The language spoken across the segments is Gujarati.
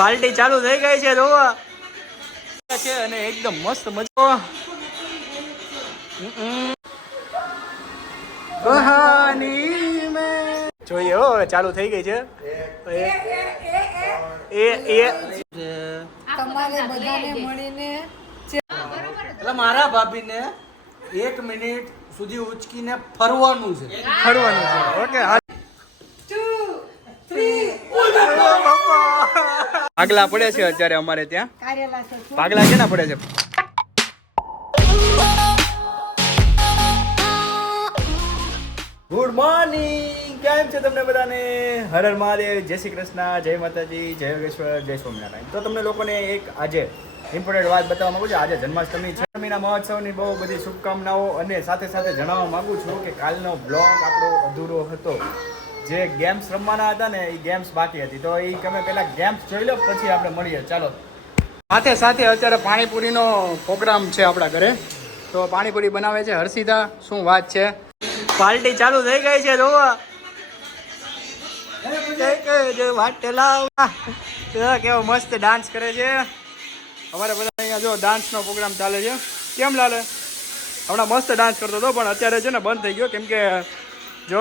પાર્ટી ચાલુ થઈ ગઈ છે જોવા છે અને એકદમ મસ્ત મજો કહાની મે જોઈએ હો ચાલુ થઈ ગઈ છે તમારે બધાને મળીને એટલે મારા ભાભીને 1 મિનિટ સુધી ઉચકીને ફરવાનું છે ઓકે 2 3 ભાગલા પડે છે અત્યારે અમારે ત્યાં કાર્યાલા છો ભાગલા કેના પડે છે ગુડ મોર્નિંગ કેમ છે તમને બધાને હર હર મહાદેવ જય શ્રી કૃષ્ણ જય માતાજી જય યોગેશ્વર જય સ્વામિનારાયણ તો તમને લોકોને એક આજે ઇમ્પોર્ટન્ટ વાત બતાવવા માંગુ છું આજે જન્માષ્ટમી છે જન્માષ્ટમીના મહોત્સવની બહુ બધી શુભકામનાઓ અને સાથે સાથે જણાવવા માંગુ છું કે કાલનો બ્લોગ આપણો અધૂરો હતો જે ગેમ્સ રમવાના હતા ને એ ગેમ્સ બાકી હતી તો એ તમે પહેલા ગેમ્સ જોઈ લો પછી આપણે મળીએ ચાલો સાથે સાથે અત્યારે પાણીપુરીનો પ્રોગ્રામ છે આપણા ઘરે તો પાણીપુરી બનાવે છે હર્ષિતા શું વાત છે પાર્ટી ચાલુ થઈ ગઈ છે જોવા કેવો મસ્ત ડાન્સ કરે છે અમારે બધા અહીંયા જો ડાન્સનો પ્રોગ્રામ ચાલે છે કેમ લાલે હમણાં મસ્ત ડાન્સ કરતો હતો પણ અત્યારે છે ને બંધ થઈ ગયો કેમ કે જો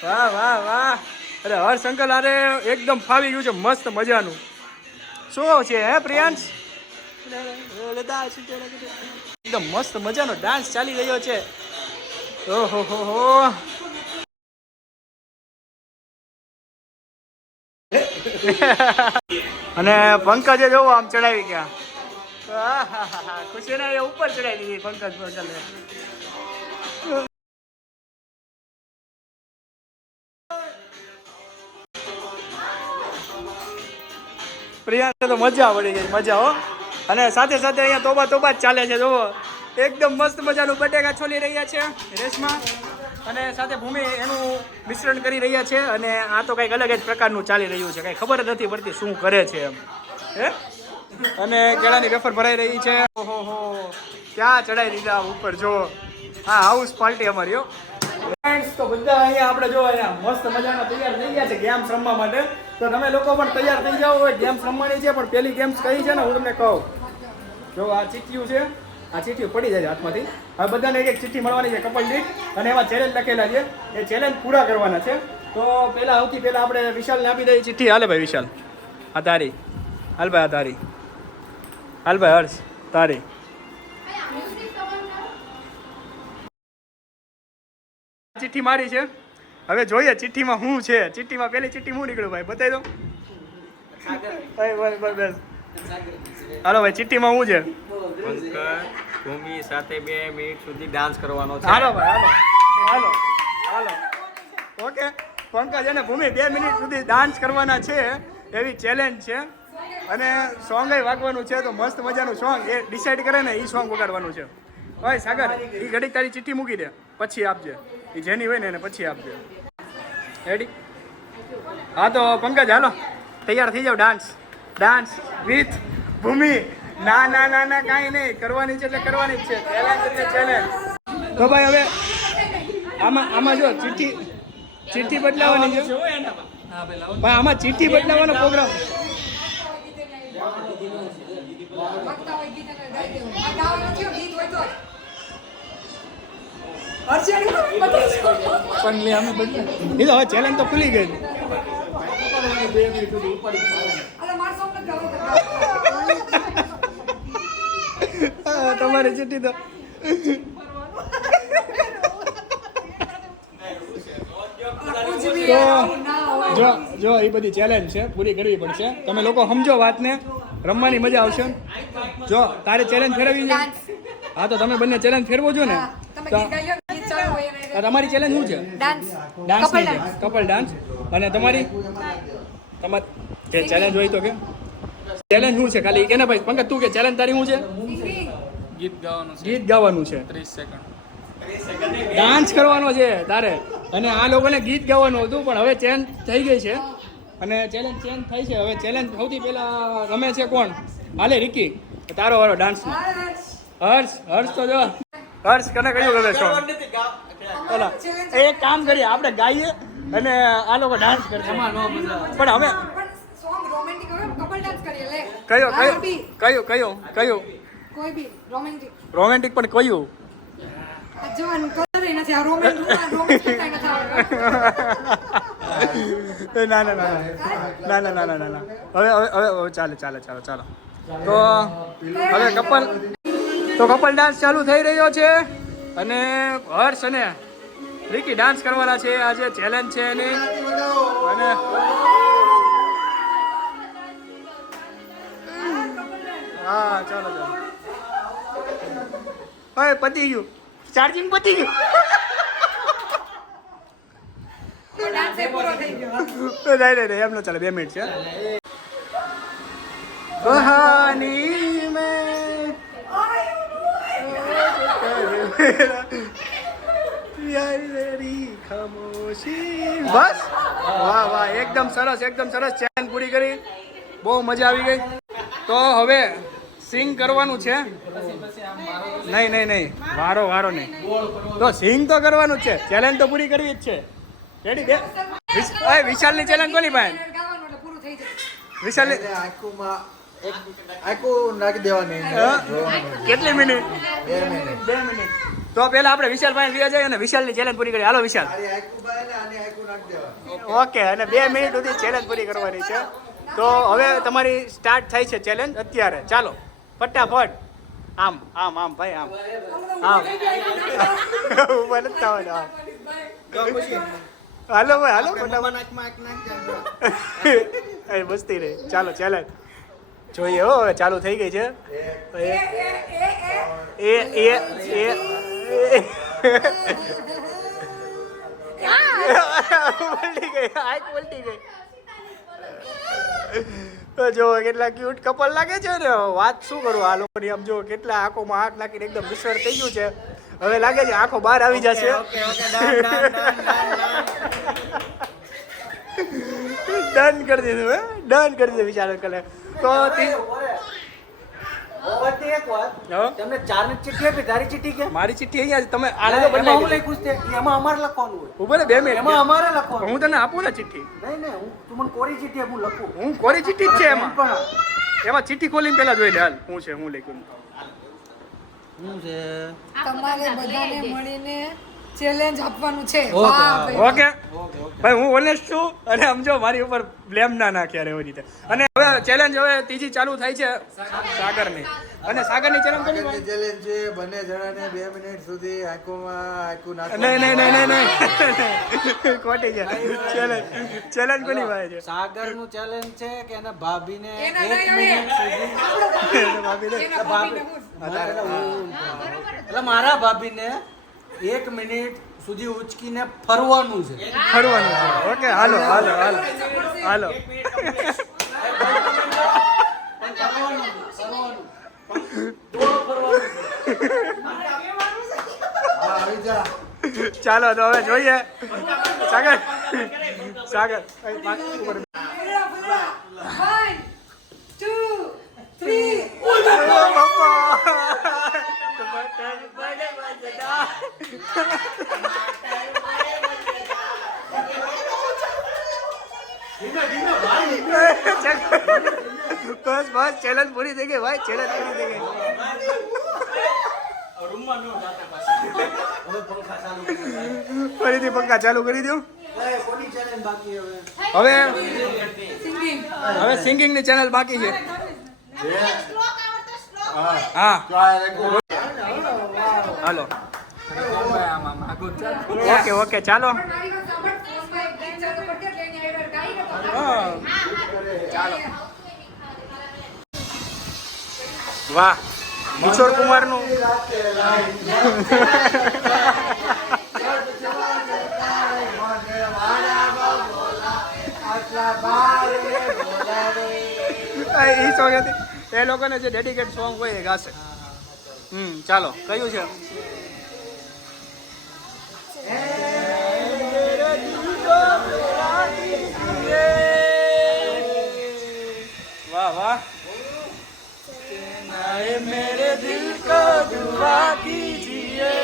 વાહ વાહ વાહ અરે હર્ષ અંકલ અરે એકદમ ફાવી ગયું છે મસ્ત મજાનું શું છે હે પ્રિયાંશ એકદમ મસ્ત મજાનો ડાન્સ ચાલી રહ્યો છે ઓહો હો અને પંકજે જોવો આમ ચડાવી ગયા ખુશી ને ઉપર ચડાવી દીધી પંકજ પ્રિયાને તો મજા પડી ગઈ મજા હો અને સાથે સાથે અહીંયા તોબા જ ચાલે છે જોવો એકદમ મસ્ત મજાનું બટેકા છોલી રહ્યા છે રેશમાં અને સાથે ભૂમિ એનું મિશ્રણ કરી રહ્યા છે અને આ તો કંઈક અલગ જ પ્રકારનું ચાલી રહ્યું છે કંઈ ખબર જ નથી પડતી શું કરે છે એમ હે અને કેળાની વેફર ભરાઈ રહી છે ઓહો હો ક્યાં ચડાવી દીધા ઉપર જો હા હાઉસ પાર્ટી અમારી હો ફ્રેન્ડ્સ તો બધા અહીંયા આપણે જો અહીંયા મસ્ત મજાના તૈયાર થઈ ગયા છે ગેમ્સ રમવા માટે તો તમે લોકો પણ તૈયાર થઈ જાઓ હવે ગેમ્સ રમવાની છે પણ પેલી ગેમ્સ કઈ છે ને હું તમને કહું જો આ ચીઠિયું છે આ ચીઠીઓ પડી જાય હાથમાંથી હવે બધાને એક ચીઠ્ઠી મળવાની છે કપલ દીઠ અને એમાં ચેલેન્જ લખેલા છે એ ચેલેન્જ પૂરા કરવાના છે તો સૌથી પહેલા આપણે વિશાલને આપી દઈએ ચીઠ્ઠી હાલે ભાઈ વિશાલ આ તારી હાલ ભાઈ આ તારી હાલ ભાઈ હર્ષ તારી ચિઠ્ઠી મારી છે હવે જોઈએ ચિઠ્ઠીમાં શું છે ચિઠ્ઠીમાં પહેલી ચિઠ્ઠી હું નીકળ્યું ભાઈ બતાવી દો બસ હાલો ભાઈ ચિઠ્ઠીમાં શું છે ભૂમિ સાથે 2 મિનિટ સુધી ડાન્સ કરવાનો છે હાલો ભાઈ હાલો ઓકે પંકજ અને ભૂમિ 2 મિનિટ સુધી ડાન્સ કરવાના છે એવી ચેલેન્જ છે અને સોંગ વાગવાનું છે તો મસ્ત મજાનું સોંગ એ ડિસાઈડ કરે ને એ સોંગ વગાડવાનું છે ઓય સાગર એ ઘડીક તારી ચિઠ્ઠી મૂકી દે પછી આપજે એ જેની હોય ને એને પછી આપજે રેડી હા તો પંકજ હાલો તૈયાર થઈ જાવ ડાન્સ વિથ ભૂમિ ના ના ના ના કાંઈ નહીં કરવાની છે એટલે કરવાની જ છે ચેલેન્જ એટલે ચેલેન્જ તો ભાઈ હવે આમાં જો ચિઠ્ઠી બદલાવાની છે ભાઈ આમાં ચિઠ્ઠી બદલાવાનો પ્રોગ્રામ પણ મેં અમે બદલા એ તો હવે ચેલેન્જ તો ખુલી ગઈ તમારી ચિઠ્ઠી તો જો એ બધી ચેલેન્જ છે પૂરી કરવી પડશે તમે લોકો સમજો વાતને રમવાની મજા આવશે જો તારે ચેલેન્જ ફેરવવી છે હા તો તમે બંને ચેલેન્જ ફેરવો છો ને તમારી ચેલેન્જ શું છે ડાન્સ કપલ ડાન્સ અને તમારી જે ચેલેન્જ હોય તો કે ચેલેન્જ શું છે ખાલી કેને ભાઈ પંકજ તું કે ચેલેન્જ તારી શું છે ગીત ગાવાનું છે 30 સેકન્ડ ડાન્સ કરવાનો છે તારે અને આ લોકોને ગીત ગાવાનું હતું પણ હવે ચેન્જ થઈ ગઈ છે અને ચેલેન્જ ચેન્જ થઈ છે હવે ચેલેન્જ સૌથી પહેલા રમે છે કોણ હાલે રિકી તારો વારો ડાન્સનો હર્ષ તો જો હર્ષ કને કયું ગમે છો એક કામ કરીએ આપણે ગાઈએ અને આ લોકો ડાન્સ કરશે પણ હવે કયો કયો R&B. કયું કયું કયું કોઈ બી રોમેન્ટિક રોમેન્ટિક પણ કયું જવાન કલર નથી આ રોમેન્ટિક કરતા નથી આવડતું. ના ના ના ના ના ના ના ના ના હવે હવે હવે હવે ચાલે ચાલે ચાલો ચાલો તો હવે કપલ ડાન્સ ચાલુ થઈ રહ્યો છે અને હર્ષ અને રિકી ડાન્સ કરવાના છે આજે ચેલેન્જ છે એની અને હા ચાલો ચાલો હવે પતી ગયું ચાર્જિંગ પતી ગયું ડાન્સ એ પૂરો થઈ ગયો. નહીં નહીં નહીં એમ ન ચાલે 2 મિનિટ છે કહાની મેં યારી ખામોશી બસ વાહ વાહ એકદમ સરસ ચેલેન્જ પૂરી કરી બહુ મજા આવી ગઈ તો હવે સિંગ કરવાનું છે નહીં નહીં નહીં વારો નહીં તો સિંગ તો કરવાનું જ છે ચેલેન્જ તો પૂરી કરવી જ છે રેડી બે વિશાલની ચેલેન્જ કોની પાસે ગાવાનું એટલે પૂરું થઈ જાય. વિશાલની આખું નાખી દેવાની કેટલી મિનિટ 2 મિનિટ 2 મિનિટ તો પહેલા આપણે વિશાલ પાસે લઈ જઈએ અને વિશાલની ચેલેન્જ પૂરી કરી હાલો વિશાલ આની આખું બાય ને આની આખું નાખી દેવાનું ઓકે અને 2 મિનિટ સુધી ચેલેન્જ પૂરી કરવાની છે તો હવે તમારી સ્ટાર્ટ થાય છે ચેલેન્જ અત્યારે ચાલો ફટાફટ આમ આમ આમ ભાઈ આમ આમ ઉભા નથી થવાનું, આમ હાલો ભાઈ હાલો ફટાફટ એ મસ્તી રહી ચાલો ચેલેન્જ જોઈએ હો હવે ચાલુ થઈ ગઈ છે એ ઉલટી ગઈ આંખ ઉલટી ગઈ તો જો કેટલા ક્યુટ કપલ લાગે છે ને વાત શું કરું આ લોકોની આમ જો કેટલા આંખોમાં આંખ નાખીને એકદમ મિશ્રણ થઈ ગયું છે હવે લાગે છે આંખો બહાર આવી જશે ડન કરી દીધું હે ડન કરી દીધું વિચાર કરે તો તમને 4 ની ચિઠ્ઠી આપી તારી ચિઠ્ઠી કે મારી ચિઠ્ઠી અહીંયા છે. તમે આને તો એમાં હું બદલાઈ લઈ ખુશ એમાં અમારે લખવાનું હોય ઉભો ને 2 મિનિટ એમાં અમારે લખવાનું હું તને આપું ને ચિઠ્ઠી નહીં હું તું મને કોરી ચિઠ્ઠી આપ, હું લખું હું કોરી ચિઠ્ઠી જ છે એમાં પણ એમાં ચિઠ્ઠી ખોલીને પેલા જોઈ લે હાલ હું છે હું લખ્યું શું છે તમારે બધાને મળીને ચેલેન્જ આપવાનું છે. ઓકે, વાહ ભાઈ. ઓકે ભાઈ હું ઓનેસ્ટ છું અને સમજો મારી ઉપર બ્લેમ ના નાખ્યા એવી રીતે અને હવે ચેલેન્જ હવે ત્રીજી ચાલુ થાય છે સાગરની અને સાગરની ચેલેન્જ કોની આગળની ચેલેન્જ છે બંને જણાને 2 મિનિટ સુધી આંખોમાં આખું નાખવાનું નહીં ખોટી છે ચેલેન્જ કોની પાસે છે સાગર નું ચેલેન્જ છે કે એના ભાભીને એના 1 નહીં મિનિટ હવે. સુધી એના ભાભીને હું. એટલે મારા ભાભીને 1 મિનિટ સુધી ઉચકીને ફરવાનું છે ફરવાનું છે ઓકે હાલો હાલો હાલો હાલો હા આવી જા ચાલો તો હવે જોઈએ સાગર સાગર ઉપર 1 2 3 બસ બસ ચેલેન્જ પૂરી થઈ ગઈ ભાઈ ચેલેન્જ પૂરી થઈ ગઈ ફરીથી પંખા ચાલુ કરી દઉં કોની ચેલેન્જ બાકી હવે હવે સિંગિંગ હવે સિંગિંગ ની ચેનલ બાકી છે હા હાલો ઓકે ઓકે ચાલો મારી વાત સાંભળ ફોનમાં એક બ્રેક ચાલુ કરી દે એટલે એની આગળ ગાઈ નતો હા. ચાલો વાહ કિશોર કુમાર નું એ સોંગ હતી એ લોકોને જે ડેડિકેટ સોંગ હોય એ ગાશે ચાલો કયું છે વાહ વાહ मेरे दिल को दुआ कीजिए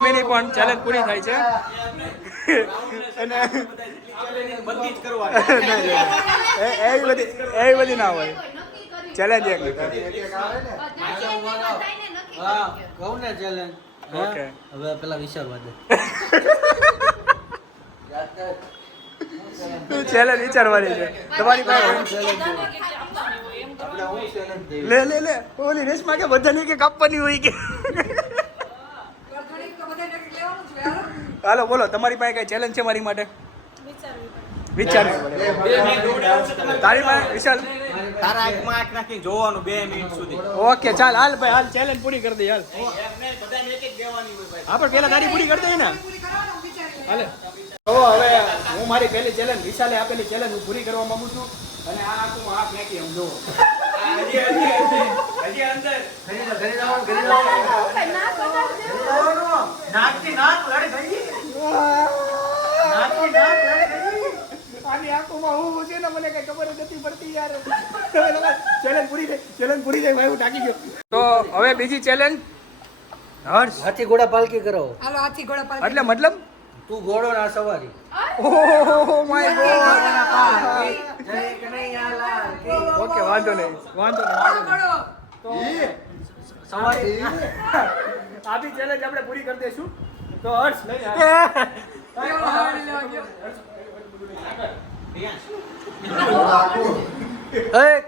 મેની પણ ચેલેન્જ પૂરી થાય છે અને બધી જ કરવાની. એવી બધી ના હોય ચેલેન્જ એક એક આવે ને હા કહું ને ચેલેન્જ ઓકે હવે પેલા વિચારવા દે ચેલેન્જ વિચારવાની છે તમારી પાસે આપણે હું ચેલેન્જ દઈ લે ઓલી રેસમાં કે બધાને કે કાપવાની હોય કે થોડીક તો બધાને કંઈક લેવાનું જ હોય, હાલો. હાલો બોલો તમારી પાસે કઈ ચેલેન્જ છે મારી માટે વિચારવી પડે તારી પાસે વિશાલ તારા આંખમાં આંખ નાખીને જોવાનું 2 મિનિટ સુધી. ઓકે ચાલ હાલ ભાઈ હાલ ચેલેન્જ પૂરી કરી દઈએ હાલ બધાને એક એક દેવાની હોય ભાઈ. હા પણ પેલા તારી પૂરી કરી દઈએ ને પૂરી કરવાનું વિચારી લે. હાલે તો હવે હું મારી પહેલી ચેલેન્જ વિશાલે આપેલી ચેલેન્જ હું પૂરી કરવા માંગુ છું અને આ આખું હાથ નાખી એમ જોવો હજી અંદર નાકથી નાક લડી થઈ ગઈ નાકથી નાક લડી થઈ ગઈ આની આંખોમાં હું છે ને મને કઈ ખબર જ નથી પડતી યાર ચેલેન્જ પૂરી થઈ ભાઈ હું ટાકી ગયો તો હવે બીજી ચેલેન્જ હર્ષ હાથી ઘોડા પાલકી કરાવો હાલો, હાથી ઘોડા પાલકી. એટલે મતલબ તું ઘોડો ના સવારી ઓહ માય ગોડ ઓકે વાંધો નહીં હાલો, ઘોડો. સવારી આ બી ચેલેન્જ આપણે પૂરી કરી દઈશું તો હર્ષ લઈને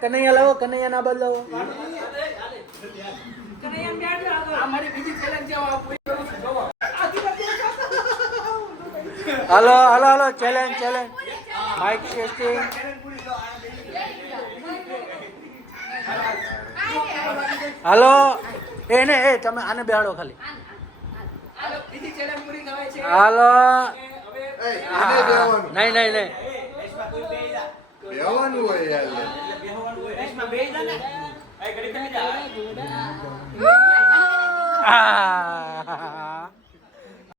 કનૈયા લાવો કનૈયા ના બદલાવો આ મારી બીજી ચેલેન્જ છે હું પૂરી કરું છું જોવો હાલો હાલો હાલો ચેલેન્જ માઇક ટેસ્ટિંગ હાલો એને તમે આને બેહાડો ખાલી હાલો બીજી ચેલેન્જ પૂરી થવાય છે હાલો હવે આને બેહવાનું નહીં રેશમા તું બેહી જા. બેહવાનું હોય યાર એટલે બેહવાનું હોય. રેશમા બેહી જા ને. એ ઘડી ખમી જા.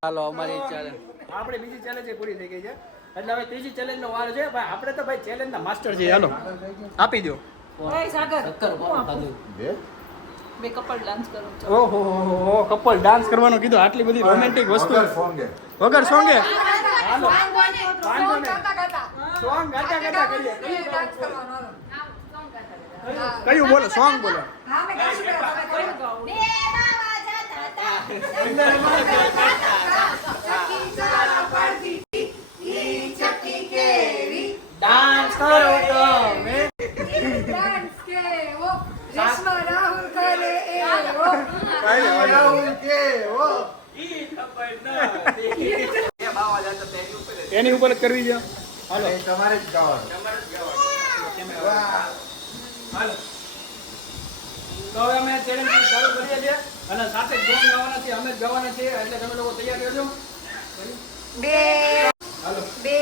હાલો અમારી ચેલેન્જ આપણે બીજી ચેલેન્જ પૂરી થઈ ગઈ છે એટલે હવે ત્રીજી ચેલેન્જ નો વારો છે ભાઈ આપણે તો ભાઈ ચેલેન્જ ના માસ્ટર છીએ હાલો આપી દો બે કપલ ડાન્સ કરો છો. ઓહો કપલ ડાન્સ કરવાનો કીધું આટલી બધી રોમેન્ટિક વસ્તુ વગર સોંગે હાલો વાંધો નહીં ગાતા ગાતા. સોંગ ગાતા ગાતા કરીએ બે ડાન્સ કરવાનો, હાલો. હા. કયું બોલો સોંગ બોલો હા, મેં ગાશું પેલા, તમે કરો. ડાન્સ કરો તમે ડાન્સ કેવો રેશમા રાહુલ કરે એવો. એની ઉપર જ કરવી છે હાલો તમારે જ ગાવાનું હાલો તો હવે અમે ચેલેન્જ ચાલુ કરીએ છીએ અને સાથે જ ગોમ ગાવાના છે અમે જ ગાવાના છીએ એટલે તમે લોકો તૈયાર રહેજો બે હાલો બે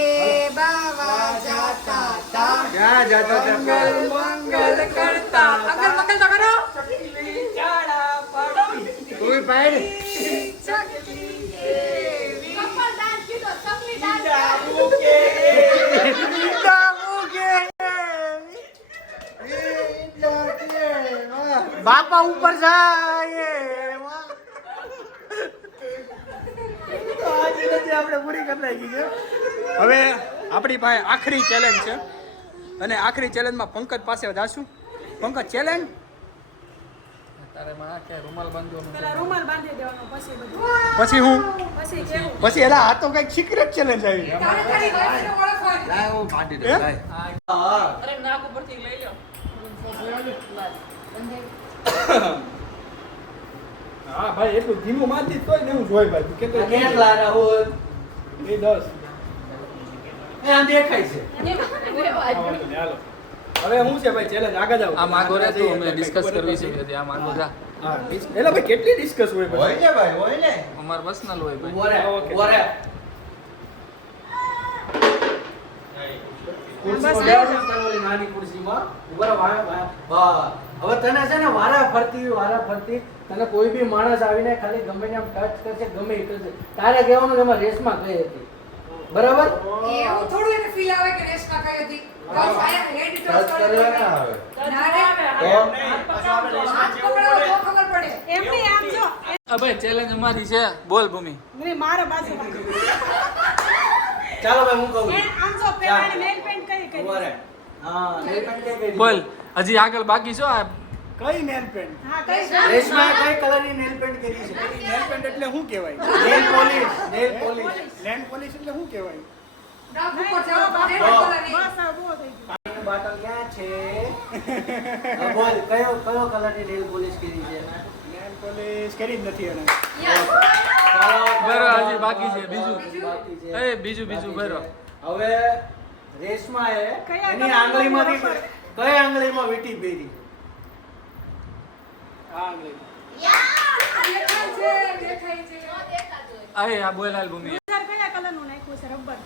બાવા જાતા તા ક્યાં જતો મંગલ મંગલ કરતા અગર મંગલ તો કરો. તું પાડ ચકલી દેવી. કપલ ડાન્સ કીધો, ચકલી ડાન્સ. બાપા ઉપર જાય આપણે પૂરી કરી નાખી છે હવે આપણી પાસે આખરી ચેલેન્જ છે અને આખરી ચેલેન્જમાં પંકજ પાસે જાશું પંકજ ચેલેન્જ રૂમાલ બાંધી દેવાનો પછી બધું પછી હું પછી કેવું પછી એલા આ તો કઈક સિક્રેટ ચેલેન્જ આવી તારે તારી વાઈફને ઓળખવાની. લાય હું ફાટી દઉં હે? લાય અરે નાક ઉપરથી લઈ લો હા ભાઈ એટલું ધીમું મારતી તોય ને હું જોઈ ભાઈ કેટલું કેટલા રાહુલ એ 10 આમ દેખાય છે હાલો હવે હું છે ભાઈ ચેલેન્જ આગળ જાવ આ માગો રે તો અમે ડિસ્કસ કરવી છે કે આ માગો જા હા એલા ભાઈ કેટલી ડિસ્કસ હોય હોય પછી ને ભાઈ હોય ને અમાર પર્સનલ હોય ભાઈ ઉભો રે ઓકે. ઉભો રે ખુરશીમાં બેસો. ઓલી નાની ખુરશીમાં ઉભો રે બસ હવે તને છે ને વારા ફરતી તને કોઈ બી માણસ આવીને ખાલી ગમે ને આમ ટચ કરશે ગમે એ કરશે તારે કહેવાનું કે એમાં રેસમાં કઈ હતી બરાબર એવું થોડું એને ફીલ આવે કે રેશમા કઈ હતી. બસ આયા હેડ ટચ ટચ કરવા ના આવે ના રે, કેમ? હાથ પકડાવો તો ખબર પડે. એમની આમ જો આ ભાઈ ચેલેન્જ અમારી છે બોલ ભૂમિ મારા બાજુ ચાલો ભાઈ હું કહું એ આમ જો પેલા નેલ પેન્ટ કઈ કરી ઉભા રહે. હા nail paint કઈ કરી? બોલ હજી આગળ બાકી છો આ કઈ નેલ પેન્ટ હા કઈ રેશમાએ કઈ કલરની nail paint કરી છે? નેલ પેન્ટ એટલે શું કહેવાય nail polish, nail polish. Land polish એટલે શું કહેવાય ડાક ઉપર જાઓ, બારે બસ કલર આ બહુ થઈ ગયું પાણીની બોટલ ક્યાં છે? હા, બોલ કયો કલરની nail polish કરી છે? લેન્ડ પોલિશ કરી જ નથી એને ચાલો, બરો હજી બાકી છે બીજું બાકી છે. એ બીજું બરો હવે રેશમાએ કયા એની કલરની આંગળીમાંથી બોટલ? કઈ આંગળીમાં વીંટી પહેરી? આ આંગળી દેખાય છે. અરે આ બોલ હાલ ભૂમિ સર કયા કલરનું નાખ્યું છે રબર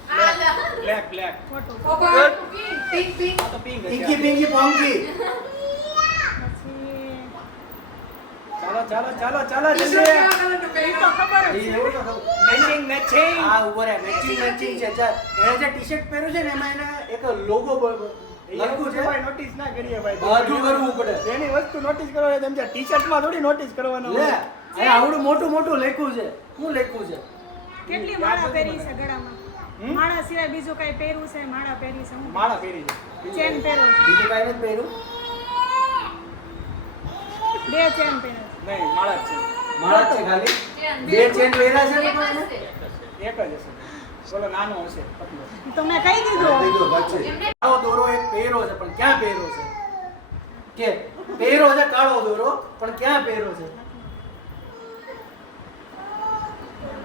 બ્લેક બ્લેક ફોટો ખબર? Pink pink. આ તો પિંક પિંકી પિંકી પોંકી. પછી ચાલો ટી-શર્ટ જલ્દી કેવા કલરનું પહેર્યું? ખબર જ એ એવું તો ખબર. મેચિંગ મેચિંગ હા ઉપર મેચિંગ મેચિંગ છે ચાલ. એને જે ટી-શર્ટ પહેર્યું છે ને એમાં એને એક લોગો લખ્યું છે. ભાઈ નોટિસ ના કરીએ ભાઈ બધું કરવું પડે. એની વસ્તુ નોટિસ કરવા તેમ છે ટી-શર્ટ માં થોડી નોટિસ કરવાનું લે અહીં આવડું મોટું લખ્યું છે. શું લખ્યું છે? કેટલી માળા પહેરી છે ગળામાં માળા સિવાય બીજું કઈ પહેર્યું છે માળા પહેરી છે હું માળા પહેરી છે ચેન પહેરો છે બીજું કાંઈ નથી પહેર્યું? 2 ચેન પહેરો નહીં માળા જ માળા જ છે ખાલી. બે ચેન પહેર્યા છે ને પણ એને? છે એક જ હશે બોલો નાનો હશે પતલો છે તો મેં કહી દીધું બીજું પછી કાળો દોરો એક પહેરો છે પણ ક્યાં પહેરો છે? કે પહેરો છે કાળો દોરો પણ ક્યાં પહેરો છે?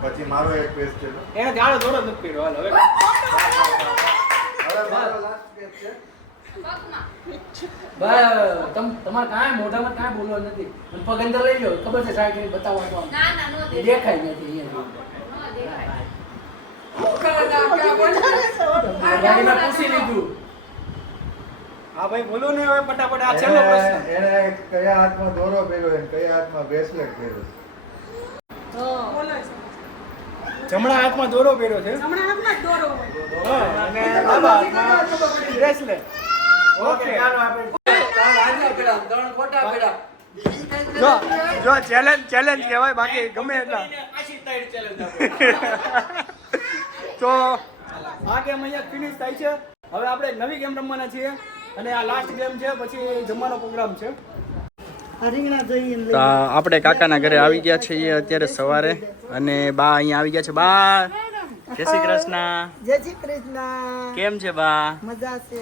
પછી મારો એક પેજ છે એને જાડો દોડો નથી પહેર્યો હાલ હવે હવે મારો લાસ્ટ પેજ છે તમારે કાંઈ મોઢામાં કાંઈ બોલવાનું નથી અને પગ અંદર લઈ લો ખબર છે સાહેબ એને બતાવવાનું દેખાય નથી અહીંયા ગાડીમાં પૂછી લીધું. હા ભાઈ બોલો ને હવે ફટાફટ આ છેલ્લો પ્રશ્ન એને કયા હાથમાં દોરો પહેર્યો અને કયા હાથમાં બ્રેસલેટ પહેર્યો બોલો છે જમણા હાથમાં દોરો પહેર્યો છે હમણાં હાથમાં જ દોરો હોય હા, અને ડાબા હાથમાં બ્રેસલેટ ઓકે ચાલો આપણે ત્રણ ખોટા પેડા જો ચેલેન્જ કહેવાય બાકી ગમે એટલા પાછી ત્રણ challenge આપો. તો આ ગેમ અહીંયા ફિનિશ થાય છે હવે આપણે એક નવી ગેમ રમવાના છીએ અને આ લાસ્ટ ગેમ છે પછી જમવાનો પ્રોગ્રામ છે તો આપણે કાકાના ઘરે આવી ગયા છીએ અત્યારે સવારે અને બા અહીંયા આવી ગયા છે બા જય શ્રી કૃષ્ણ જય શ્રી કૃષ્ણ કેમ છે બા મજા છે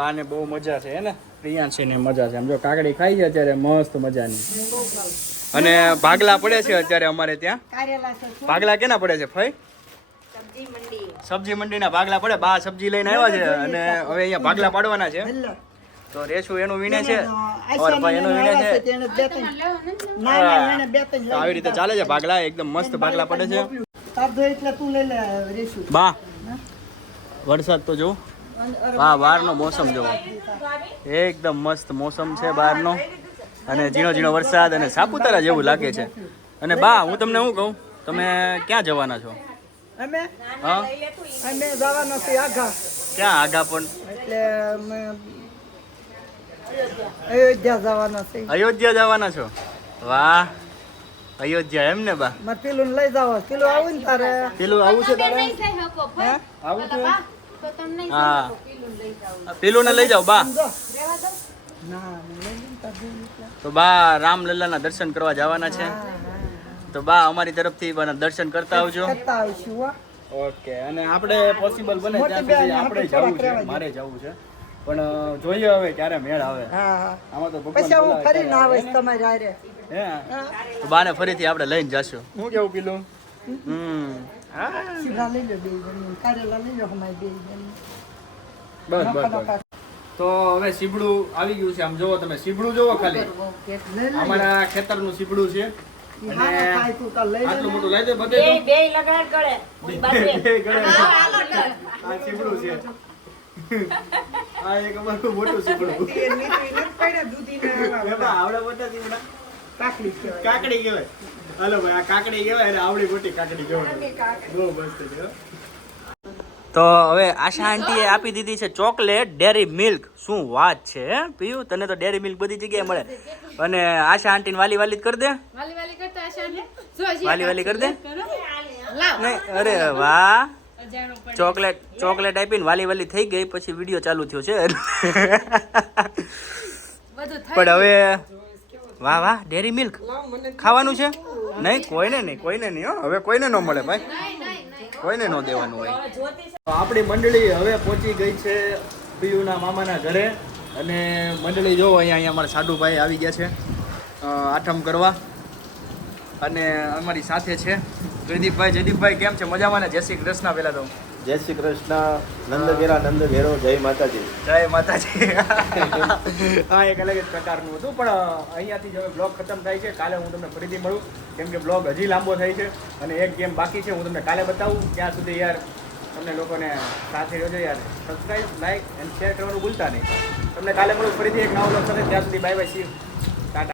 બા ને બહુ મજા છે હે ને પ્રિયાંશી ને મજા છે આમ જો કાકડી ખાઈ છે અત્યારે મસ્ત મજાની અને ભાગલા પડે છે અત્યારે અમારે ત્યાં કારેલા છે ભાગલા કેના પડે છે ફઈ સબ્જી મંડીના ભાગલા પડે બા સબ્જી લઈને આવ્યા છે અને હવે અહીંયા ભાગલા પાડવાના છે તો રેશુ એનું વીણે છે ઓર ભાઈ એનું વીણે છે તેને બે ત્રણ ના ના એને બે ત્રણ તો આવી રીતે ચાલે છે ભાગલા એકદમ મસ્ત ભાગલા પડે છે તાર એટલે તું લઈ લે રેશું બા વરસાદ તો જો હા બહારનો મોસમ જોવો એકદમ મસ્ત મોસમ છે બહારનો અને ઝીણો ઝીણો વરસાદ અને સાપુતારા જેવું લાગે છે અને બા હું તમને શું કહું તમે ક્યાં જવાના છો અમે હા અમે જવાના છે આઘા ક્યાં આગા પણ એટલે અમે અયોધ્યા જવાના છે અયોધ્યા જવાના છો વાહ અયોધ્યા એમ ને બા મારે પેલું લઈ જવા પેલું આવું ને તારે પેલું આવું છે તારે આવું છે હા પેલું ને લઈ જાઓ બા ના લઈ તો બા રામલલ્લાના દર્શન કરવા જવાના છે તો બા અમારી તરફથી બના દર્શન કરતા આવજો કરતા આવીશું હો ઓકે અને આપણે પોસિબલ બને મોટી ત્યાં સુધી બેન, આપણે આપણે જવું છે થોડાક મારે જવું છે પણ જોઈએ હવે ક્યારે મેળ આવે હા હા આમાં તો ભગવાન પછી હું બોલાવે ફરીને ત્યારે આવીશ આવે તમારી હારે ને. હે તો બાને ફરીથી આપણે લઈને જશું શું કેવું પેલું હા સીધા લઈ લો બે જણ કારેલા લઈ લો અમારી બે જણ બસ બસ બસ તો હવે સીબડું આવી ગયું છે આમ જોવો તમે સીબડું જોવો ખાલી અમારા ખેતરનું સીબડું છે અને આટલું મોટું લઈ દે બધે બે લગાડ ગળે આ સીબડું છે આ એક અમારું મોટું સીબડું એમાં આવડા મોટા સીબડા કાકડી કહેવાય હાલો ભાઈ આ કાકડી કહેવાય અને આવડી મોટી કાકડી કહેવાય બહુ મસ્ત છે હો. તો હવે આશા આંટીએ આપી દીધી છે ચોકલેટ ડેરી મિલ્ક શું વાત છે હે પીયું તને તો ડેરી મિલ્ક બધી જગ્યાએ મળે અને આશા આંટીને વાલી વાલી કરી દે વાલી વાલી કરી દે નહીં અરે વાહ અજાણું પડે. ચોકલેટ આપીને વાલી વાલી થઈ ગઈ પછી વિડીયો ચાલુ થયો છે બધું થઈ પણ હવે વાહ વાહ ડેરી મિલ્ક ખાવાનું છે નહીં કોઈને નહીં હો હવે કોઈને ન મળે ભાઈ કોઈને ન દેવાનું હોય આપણી મંડળી હવે પહોંચી ગઈ છે પિયુના મામાના ઘરે અને મંડળી જો અહીંયા અમારા સાડુભાઈ આવી ગયા છે આઠમ કરવા અને અમારી સાથે છે જયદીપભાઈ કેમ છે મજામાં ને? જય શ્રી કૃષ્ણ પહેલા તો જય શ્રી કૃષ્ણ નંદ ઘેરા નંદ ઘેરો જય માતાજી. જય માતાજી હા એક અલગ જ પ્રકારનું હતું પણ અહીંયાથી જ હવે બ્લોગ ખતમ થાય છે. કાલે હું તમને ફરીથી મળું કેમ કે બ્લોગ હજી લાંબો થાય છે અને એક ગેમ બાકી છે હું તમને કાલે બતાવું. ત્યાં સુધી યાર તમને લોકોને સાથે રહેજો યાર. સબસ્ક્રાઈબ લાઈક એન્ડ શેર કરવાનું ભૂલતા નહીં. તમને કાલે મળું ફરીથી એક નવો બ્લોગ સાથે. ત્યાં સુધી બાય બાય સી યુ.